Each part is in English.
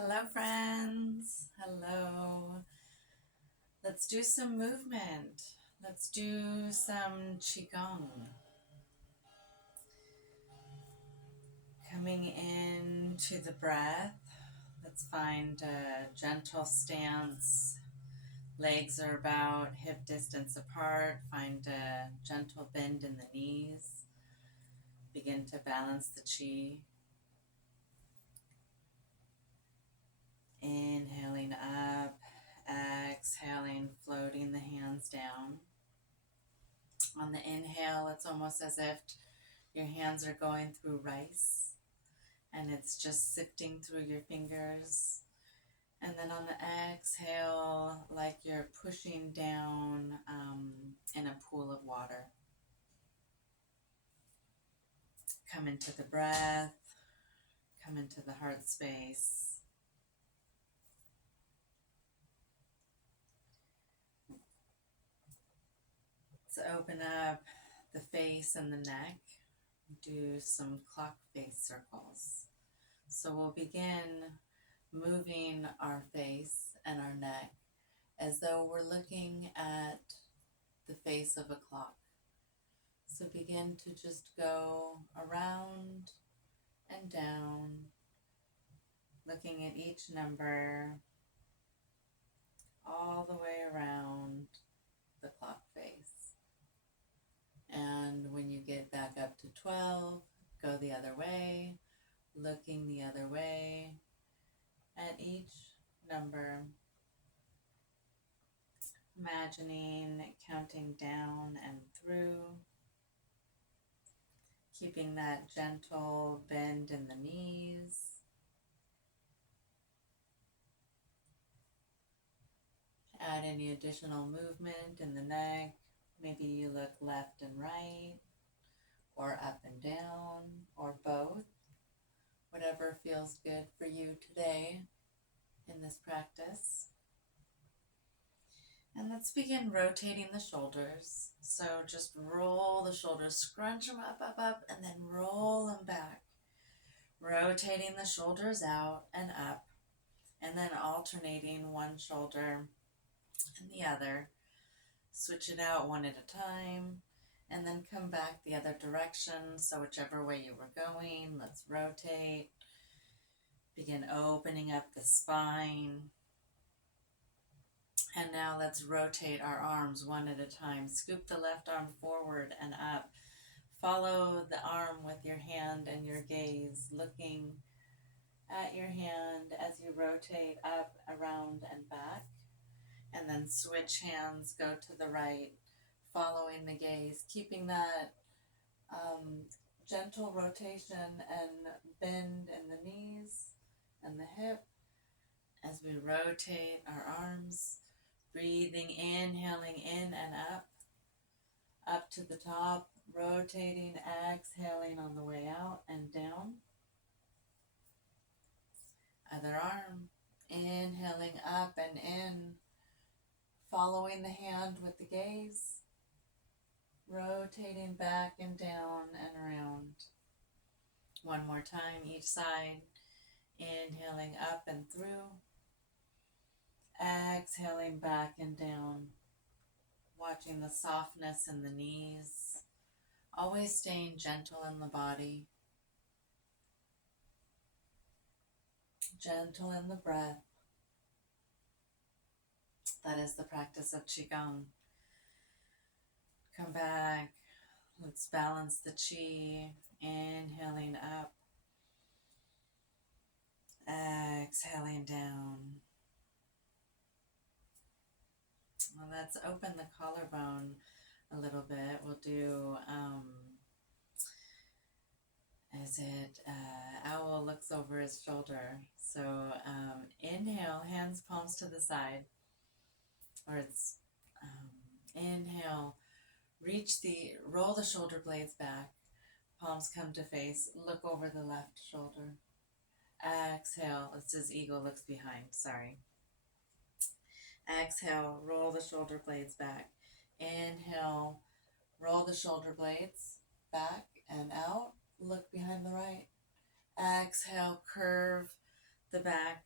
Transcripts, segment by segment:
Hello, friends. Hello. Let's do some movement. Let's do some Qigong. Coming into the breath, let's find a gentle stance. Legs are about hip distance apart. Find a gentle bend in the knees. Begin to balance the chi. Inhaling up, exhaling, floating the hands down. On the inhale, it's almost as if your hands are going through rice and it's just sifting through your fingers. And then on the exhale, like you're pushing down in a pool of water. Come into the breath, come into the heart space. Let's open up the face and the neck. Do some clock face circles. So we'll begin moving our face and our neck as though we're looking at the face of a clock. So begin to just go around and down, looking at each number all the way around the clock face. And when you get back up to 12, go the other way, looking the other way at each number, imagining counting down and through, keeping that gentle bend in the knees. Add any additional movement in the neck. Maybe you look left and right, or up and down, or both. Whatever feels good for you today in this practice. And let's begin rotating the shoulders. So just roll the shoulders, scrunch them up, and then roll them back. Rotating the shoulders out and up, and then alternating one shoulder and the other. Switch it out one at a time, and then come back the other direction. So whichever way you were going, let's rotate. Begin opening up the spine. And now let's rotate our arms one at a time. Scoop the left arm forward and up. Follow the arm with your hand and your gaze, looking at your hand as you rotate up, around, and back. And then switch hands, go to the right, following the gaze, keeping that gentle rotation and bend in the knees and the hip as we rotate our arms. Breathing, inhaling in and up to the top, rotating, exhaling on the way out and down. Other arm, inhaling up and in, following the hand with the gaze, rotating back and down and around. One more time, each side, inhaling up and through, exhaling back and down, watching the softness in the knees, always staying gentle in the body, gentle in the breath. That is the practice of Qigong. Come back, let's balance the Qi, inhaling up, exhaling down. Well, let's open the collarbone a little bit. We'll do, owl looks over his shoulder. So inhale, hands palms to the side. Or it's inhale, roll the shoulder blades back. Palms come to face, look over the left shoulder. Exhale, it says eagle looks behind, sorry. Exhale, roll the shoulder blades back. Inhale, roll the shoulder blades back and out. Look behind the right. Exhale, curve the back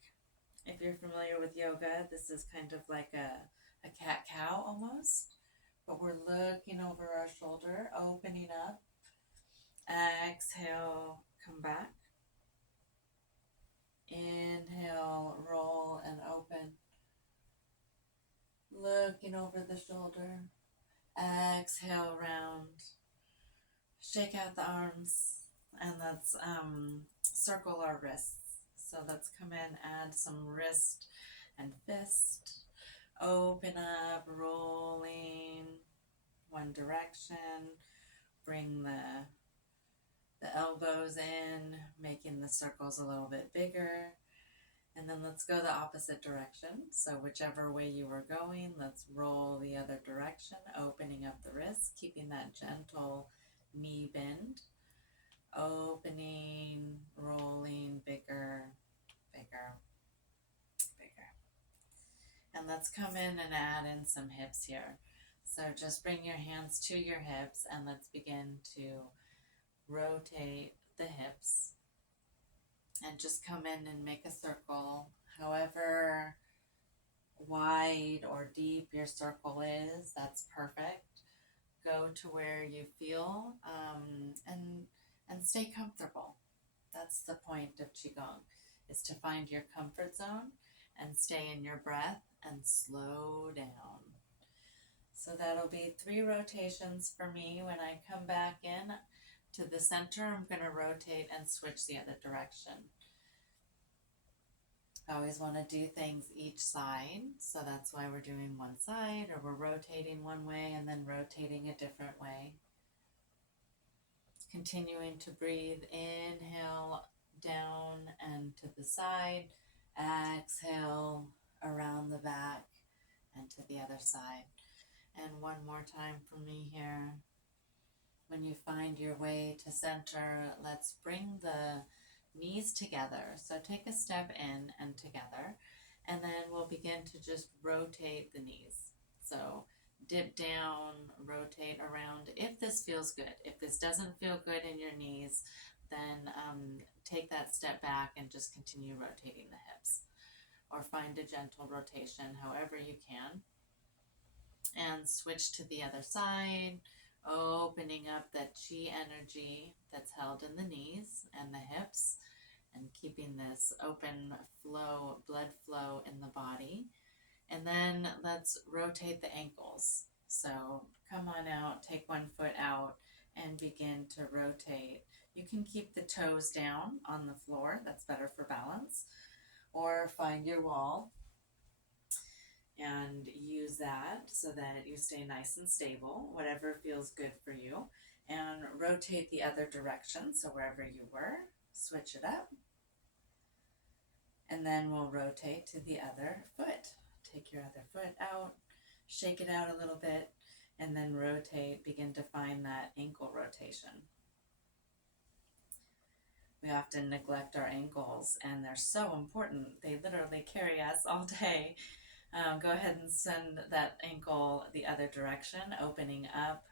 If you're familiar with yoga, this is kind of like a cat-cow almost, but we're looking over our shoulder, opening up. Exhale, come back. Inhale, roll and open. Looking over the shoulder. Exhale, round. Shake out the arms. And let's circle our wrists. So let's come in, add some wrist and fist. Open up, rolling one direction. Bring the elbows in, making the circles a little bit bigger. And then let's go the opposite direction. So whichever way you were going, let's roll the other direction, opening up the wrist, keeping that gentle knee bend. Opening, rolling, bigger, bigger, bigger. And let's come in and add in some hips here. So just bring your hands to your hips and let's begin to rotate the hips. And just come in and make a circle, however wide or deep your circle is, that's perfect. Go to where you feel and stay comfortable. That's the point of Qigong, is to find your comfort zone and stay in your breath and slow down. So that'll be 3 rotations for me. When I come back in to the center, I'm going to rotate and switch the other direction. I always want to do things each side, so that's why we're doing one side, or we're rotating one way and then rotating a different way. Continuing to breathe, inhale down and to the side, exhale around the back and to the other side. And one more time for me here. When you find your way to center, let's bring the knees together. So take a step in and together, and then we'll begin to just rotate the knees. So dip down, rotate around. If this feels good, if this doesn't feel good in your knees, then take that step back and just continue rotating the hips, or find a gentle rotation however you can. And switch to the other side, opening up that chi energy that's held in the knees and the hips, and keeping this open flow, blood flow in the body. And then let's rotate the ankles. So come on out, take one foot out, and begin to rotate. You can keep the toes down on the floor, that's better for balance, or find your wall and use that so that you stay nice and stable, whatever feels good for you. And rotate the other direction, so wherever you were, switch it up. And then we'll rotate to the other foot. Take your other foot out, shake it out a little bit, and then rotate, begin to find that ankle rotation. We often neglect our ankles, and they're so important. They literally carry us all day. Go ahead and send that ankle the other direction, opening up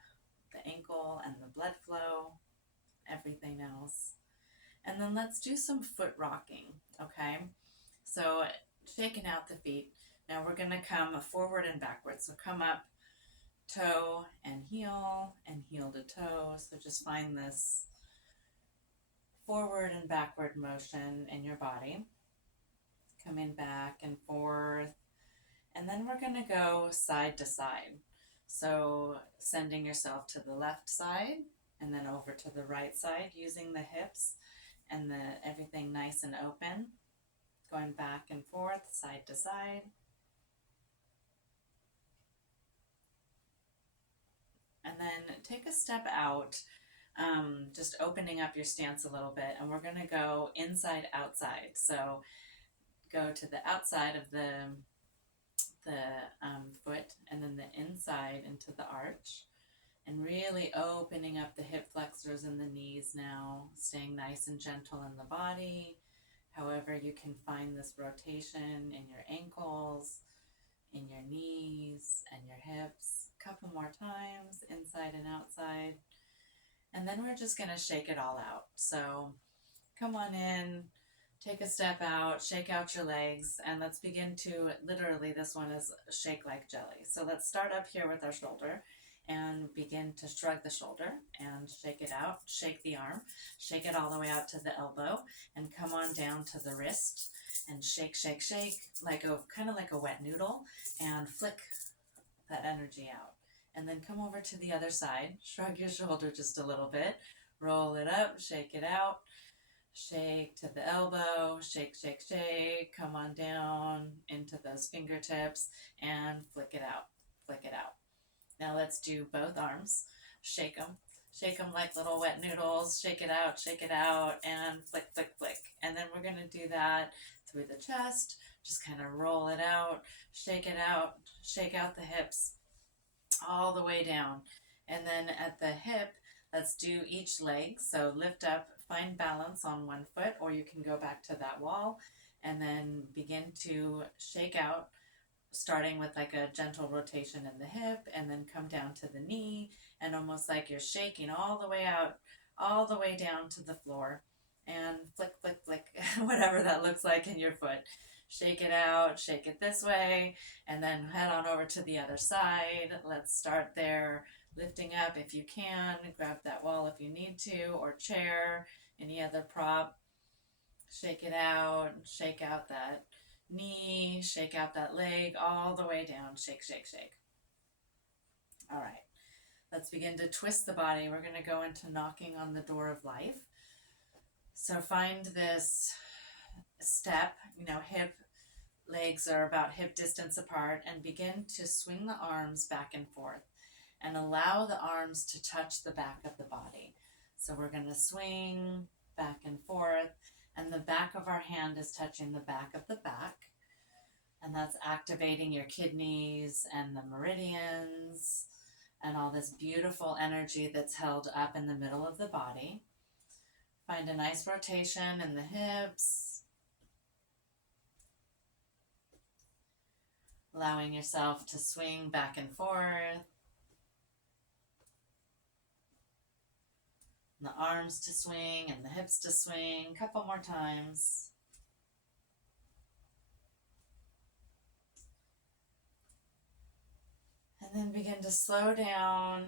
the ankle and the blood flow, everything else. And then let's do some foot rocking, okay? So shaking out the feet. Now we're going to come forward and backwards. So come up, toe and heel to toe. So just find this forward and backward motion in your body. Coming back and forth. And then we're going to go side to side. So sending yourself to the left side and then over to the right side, using the hips and everything nice and open. Going back and forth, side to side. And then take a step out, just opening up your stance a little bit. And we're going to go inside, outside. So go to the outside of the foot and then the inside into the arch, and really opening up the hip flexors and the knees now, staying nice and gentle in the body. However you can find this rotation in your ankles, in your knees and your hips. A couple more times, inside and outside. And then we're just going to shake it all out. So come on in, Take a step out, shake out your legs, and let's begin to, literally this one is shake like jelly. So let's start up here with our shoulder and begin to shrug the shoulder and shake it out, shake the arm, shake it all the way out to the elbow, and come on down to the wrist and shake, shake, shake, like a kind of like a wet noodle, and flick that energy out. And then come over to the other side, shrug your shoulder just a little bit, roll it up, shake it out, shake to the elbow, shake, shake, shake, come on down into those fingertips and flick it out, flick it out. Now let's do both arms, shake them like little wet noodles, shake it out, and flick, flick, flick. And then we're gonna do that through the chest, just kind of roll it out, shake out the hips all the way down. And then at the hip, let's do each leg. So lift up, find balance on one foot, or you can go back to that wall and then begin to shake out, starting with like a gentle rotation in the hip, and then come down to the knee, and almost like you're shaking all the way out, all the way down to the floor, and flick, flick, flick, whatever that looks like in your foot. Shake it out, shake it this way, and then head on over to the other side. Let's start there, lifting up if you can, grab that wall if you need to, or chair, any other prop. Shake it out, shake out that knee, shake out that leg, all the way down, shake, shake, shake. All right, let's begin to twist the body. We're going to go into knocking on the door of life. So find this step, hip, legs are about hip distance apart, and begin to swing the arms back and forth and allow the arms to touch the back of the body. So we're going to swing back and forth, and the back of our hand is touching the back of the back, and that's activating your kidneys and the meridians and all this beautiful energy that's held up in the middle of the body. Find a nice rotation in the hips, allowing yourself to swing back and forth, and the arms to swing and the hips to swing. A couple more times. And then begin to slow down,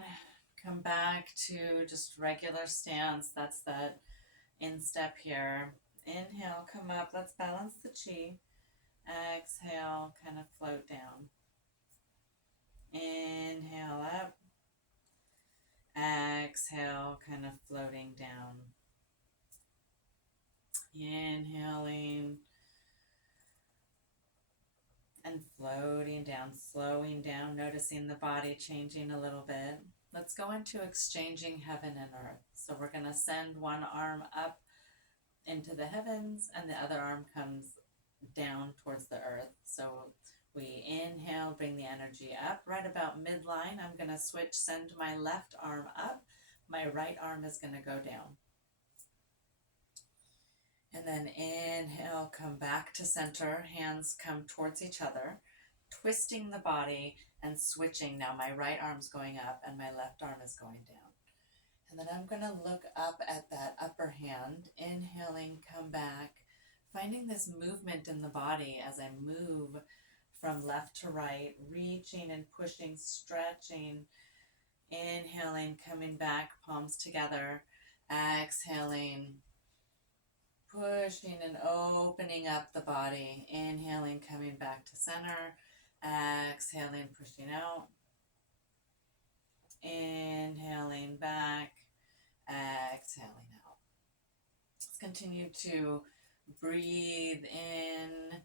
come back to just regular stance. That's that instep here. Inhale, come up, let's balance the chi. Exhale, kind of float down. Inhale up. Exhale, kind of floating down. Inhaling and floating down, slowing down, noticing the body changing a little bit. Let's go into exchanging heaven and earth. So we're going to send one arm up into the heavens, and the other arm comes down towards the earth. So we inhale, bring the energy up. Right about midline, I'm going to switch, send my left arm up. My right arm is going to go down. And then inhale, come back to center. Hands come towards each other, twisting the body and switching. Now my right arm's going up and my left arm is going down. And then I'm going to look up at that upper hand, inhaling, come back, finding this movement in the body as I move from left to right, reaching and pushing, stretching, inhaling, coming back, palms together, exhaling, pushing and opening up the body, inhaling, coming back to center, exhaling, pushing out, inhaling back, exhaling out. Let's continue to breathe in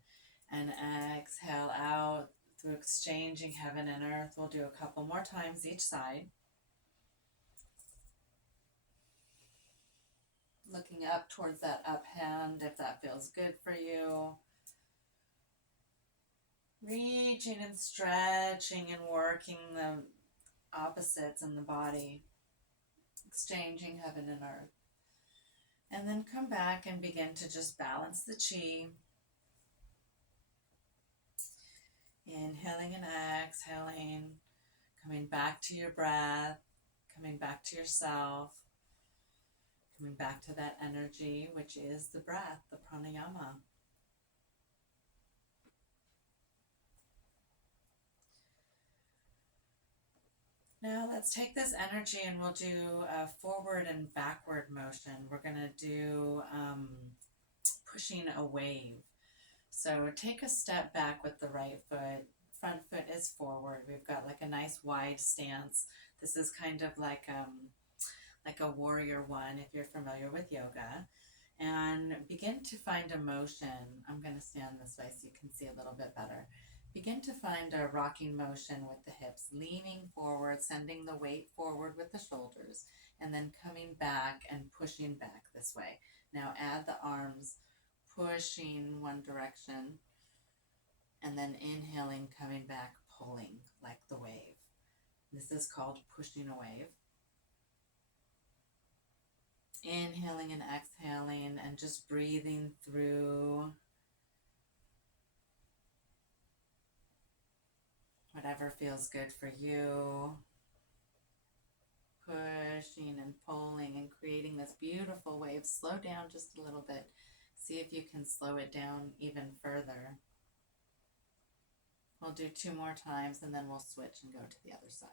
and exhale out through exchanging heaven and earth. We'll do a couple more times each side. Looking up towards that up hand if that feels good for you. Reaching and stretching and working the opposites in the body. Exchanging heaven and earth. And then come back and begin to just balance the chi. Inhaling and exhaling. Coming back to your breath. Coming back to yourself. Coming back to that energy, which is the breath, the pranayama. Now let's take this energy and we'll do a forward and backward motion. We're going to do pushing a wave. So take a step back with the right foot. Front foot is forward. We've got like a nice wide stance. This is kind of like a warrior one if you're familiar with yoga. And begin to find a motion. I'm going to stand this way so you can see a little bit better. Begin to find a rocking motion with the hips, leaning forward, sending the weight forward with the shoulders, and then coming back and pushing back this way. Now add the arms, pushing one direction, and then inhaling, coming back, pulling like the wave. This is called pushing a wave. Inhaling and exhaling and just breathing through whatever feels good for you. Pushing and pulling and creating this beautiful wave. Slow down just a little bit. See if you can slow it down even further. We'll do 2 more times and then we'll switch and go to the other side.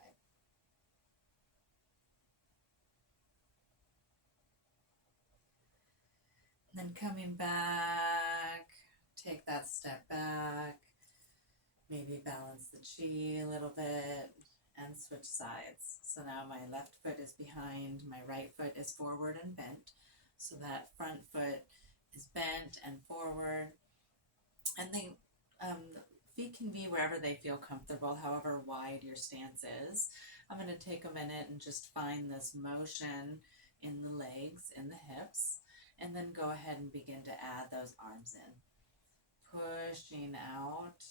And then coming back, take that step back, maybe balance the chi a little bit and switch sides. So now my left foot is behind, my right foot is forward and bent. So that front foot is bent and forward. And the feet can be wherever they feel comfortable, however wide your stance is. I'm going to take a minute and just find this motion in the legs, in the hips, and then go ahead and begin to add those arms in. Pushing out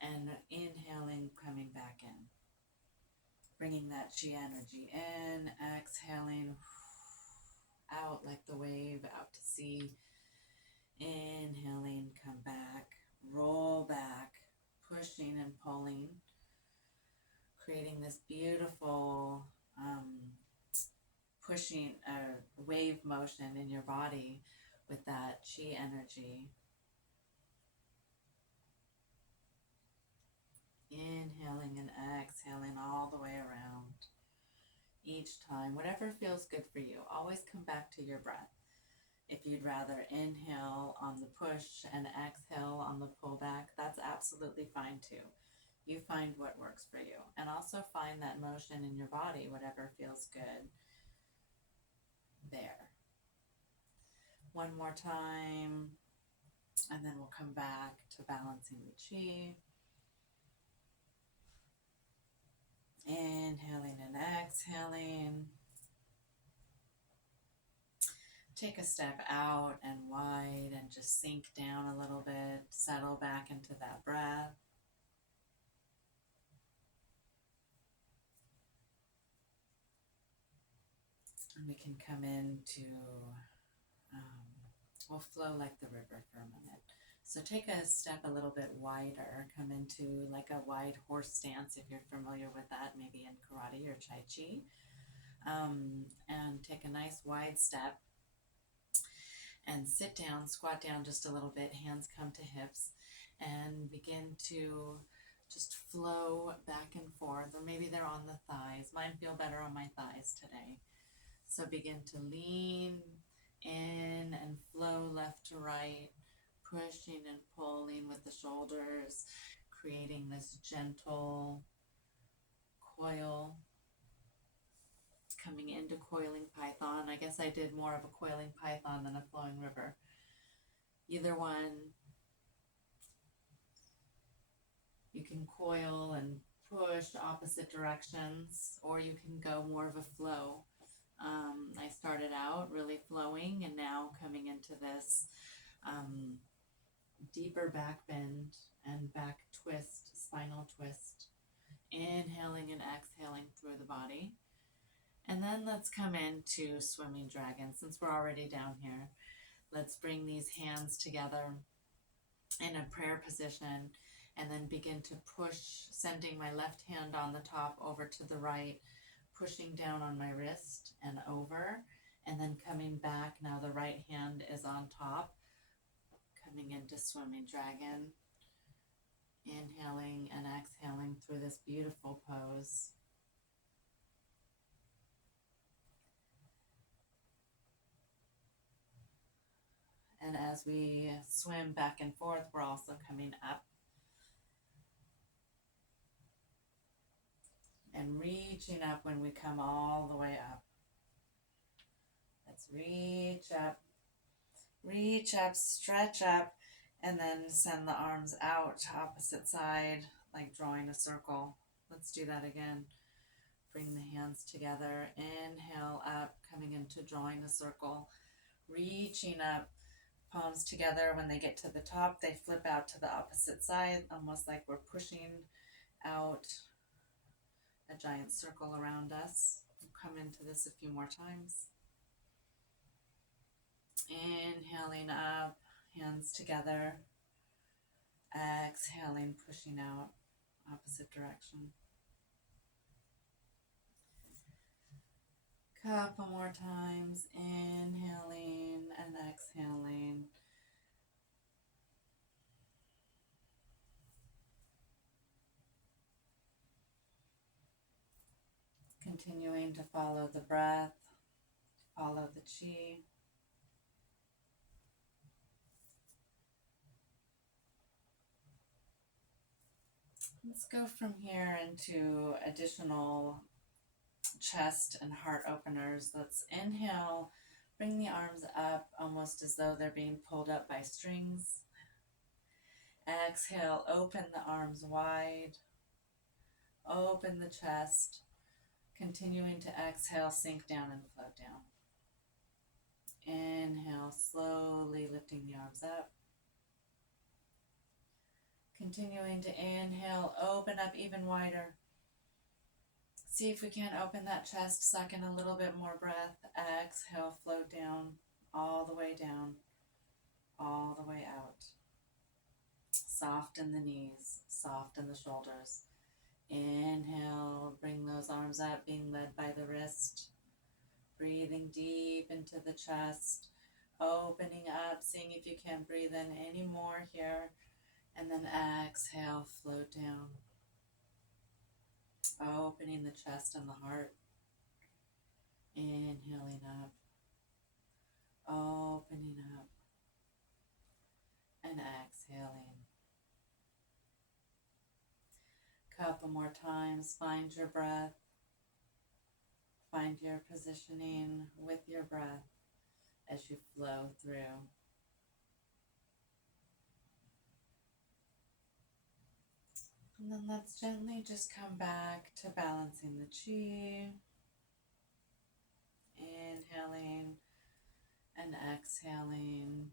and inhaling, coming back in. Bringing that chi energy in, exhaling out like the wave out to sea. Inhaling, come back, roll back, pushing and pulling, creating this beautiful pushing wave motion in your body with that chi energy. Inhaling and exhaling all the way around. Each time, whatever feels good for you, always come back to your breath. If you'd rather inhale on the push and exhale on the pullback, that's absolutely fine too. You find what works for you. And also find that motion in your body, whatever feels good. There. One more time, and then we'll come back to balancing the chi. Inhaling and exhaling. Take a step out and wide and just sink down a little bit. Settle back into that breath. And we can come into, we'll flow like the river for a minute. So take a step a little bit wider. Come into like a wide horse stance if you're familiar with that, maybe in karate or tai chi. And take a nice wide step. And sit down, squat down just a little bit, hands come to hips, and begin to just flow back and forth, or maybe they're on the thighs. Mine feel better on my thighs today. So begin to lean in and flow left to right, pushing and pulling with the shoulders, creating this gentle coil. Coming into coiling python. I guess I did more of a coiling python than a flowing river. Either one. You can coil and push opposite directions, or you can go more of a flow. I started out really flowing, and now coming into this deeper back bend and back twist, spinal twist. Inhaling and exhaling through the body. And then let's come into swimming dragon. Since we're already down here, let's bring these hands together in a prayer position and then begin to push, sending my left hand on the top over to the right, pushing down on my wrist and over, And then coming back, now the right hand is on top, coming into swimming dragon. Inhaling and exhaling through this beautiful pose. And as we swim back and forth, we're also coming up and reaching up when we come all the way up. Let's reach up, stretch up, and then send the arms out to opposite side, like drawing a circle. Let's do that again. Bring the hands together, inhale up, coming into drawing a circle, reaching up, palms together. When they get to the top, they flip out to the opposite side, almost like we're pushing out a giant circle around us. We'll come into this a few more times. Inhaling up, hands together. Exhaling, pushing out, opposite direction. Couple more times, inhaling and exhaling. Continuing to follow the breath, follow the chi. Let's go from here into additional chest and heart openers. Let's inhale, bring the arms up almost as though they're being pulled up by strings. Exhale, open the arms wide, open the chest. Continuing to exhale, sink down and float down. Inhale, slowly lifting the arms up. Continuing to inhale, open up even wider. See if we can't open that chest, suck in a little bit more breath. Exhale, float down, all the way down, all the way out. Soften the knees, soften the shoulders. Inhale, bring those arms up, being led by the wrist. Breathing deep into the chest, opening up, seeing if you can breathe in any more here. And then exhale, float down. Opening the chest and the heart. Inhaling up. Opening up. And exhaling. Couple more times. Find your breath. Find your positioning with your breath as you flow through. And then let's gently just come back to balancing the chi. Inhaling and exhaling.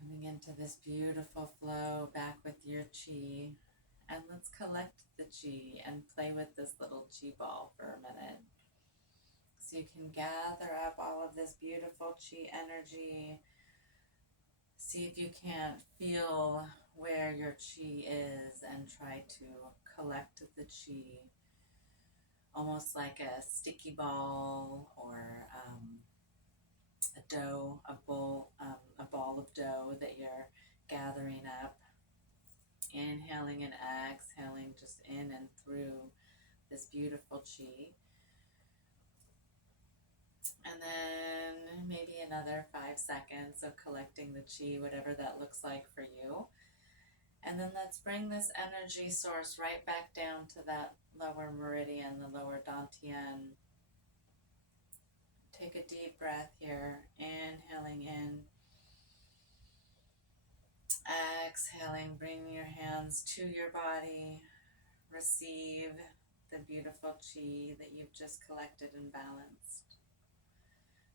Coming into this beautiful flow back with your chi. And let's collect the chi and play with this little chi ball for a minute. So you can gather up all of this beautiful chi energy. See if you can't feel where your chi is and try to collect the chi. Almost like a sticky ball or a dough, a ball of dough that you're gathering up. Inhaling and exhaling just in and through this beautiful chi. And then maybe another 5 seconds of collecting the chi, whatever that looks like for you. And then let's bring this energy source right back down to that lower meridian, the lower dantian. Take a deep breath here, inhaling in. Exhaling, bring your hands to your body. Receive the beautiful chi that you've just collected and balanced.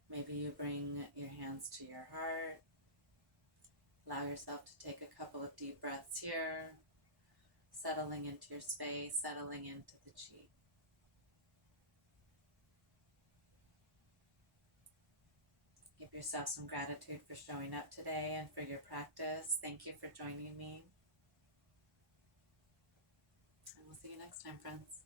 Maybe you bring your hands to your heart. Allow yourself to take a couple of deep breaths here, settling into your space, settling into the chi. Give yourself some gratitude for showing up today and for your practice. Thank you for joining me. And we'll see you next time, friends.